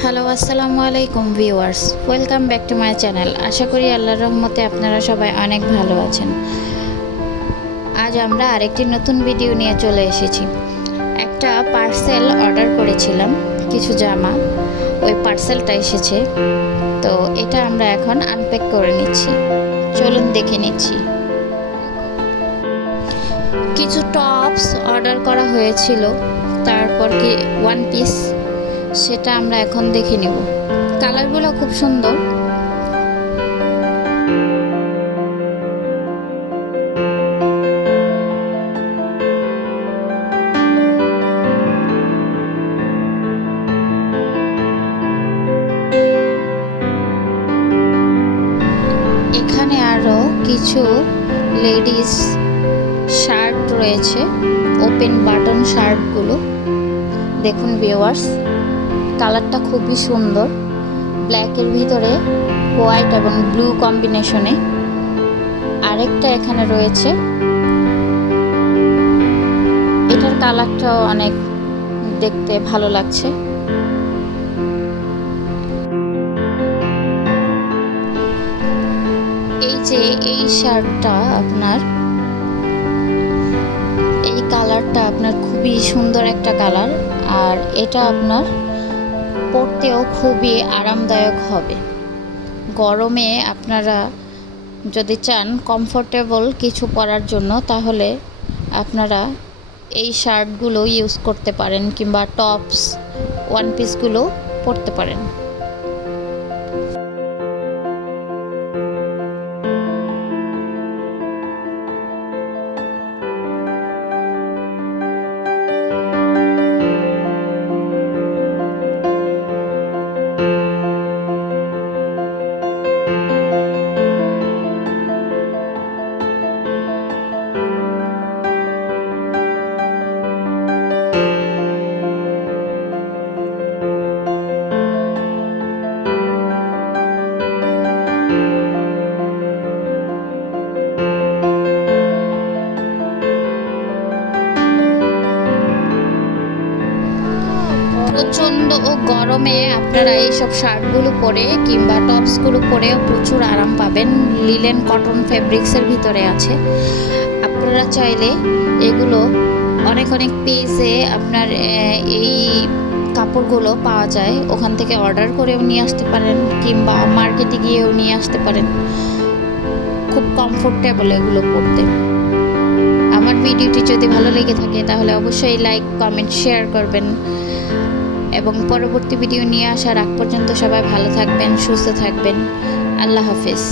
Hello আসসালামু আলাইকুম viewers welcome back to my channel আশা করি আল্লাহর রহমতে আপনারা সবাই অনেক ভালো আছেন। আজ আমরা আরেকটি নতুন ভিডিও নিয়ে চলে এসেছি। একটা পার্সেল অর্ডার করেছিলাম, কিছু জামা। ওই পার্সেলটা এসেছে। তো এটা আমরা এখন আনপ্যাক করে নিচ্ছি। চলুন দেখে নিচ্ছি। কিছু টপস অর্ডার করা হয়েছিল। তারপর কি ওয়ান পিস সেটা আমরা এখন দেখে নেব। কালারগুলো খুব সুন্দর। এখানে আরও কিছু লেডিস শার্ট রয়েছে। ওপেন বাটন শার্টগুলো। দেখুন ভিউয়ার্স। কালারটা খুবই সুন্দর। ব্ল্যাকের ভিতরে হোয়াইট এবং ব্লু কম্বিনেশনে আরেকটা এখানে রয়েছে। এটার কালারটাও অনেক দেখতে ভালো লাগছে। এই যে এই শার্টটা আপনার, এই কালারটা আপনার খুবই সুন্দর একটা কালার। আর এটা আপনার পরতেও খুবই আরামদায়ক হবে। গরমে আপনারা যদি চান কমফোর্টেবল কিছু পরার জন্য, তাহলে আপনারা এই শার্টগুলো ইউজ করতে পারেন কিংবা টপস ওয়ান পিসগুলো পরতে পারেন। প্রচণ্ড ও গরমে আপনারা এইসব শার্টগুলো পরে কিংবা টপসগুলো পরেও প্রচুর আরাম পাবেন। লিলেন কটন ফেব্রিক্সের ভিতরে আছে। আপনারা চাইলে এগুলো অনেক অনেক পেজে আপনার এই কাপড়গুলো পাওয়া যায়। ওখান থেকে অর্ডার করেও নিয়ে আসতে পারেন কিংবা মার্কেটে গিয়েও নিয়ে আসতে পারেন। খুব কমফোর্টেবল এগুলো পরতে। আমার ভিডিওটি যদি ভালো লেগে থাকে তাহলে অবশ্যই লাইক কমেন্ট শেয়ার করবেন। এবং পরবর্তী ভিডিও নিয়ে আসার আগ পর্যন্ত সবাই ভালো থাকবেন সুস্থ থাকবেন। আল্লাহ হাফিজ।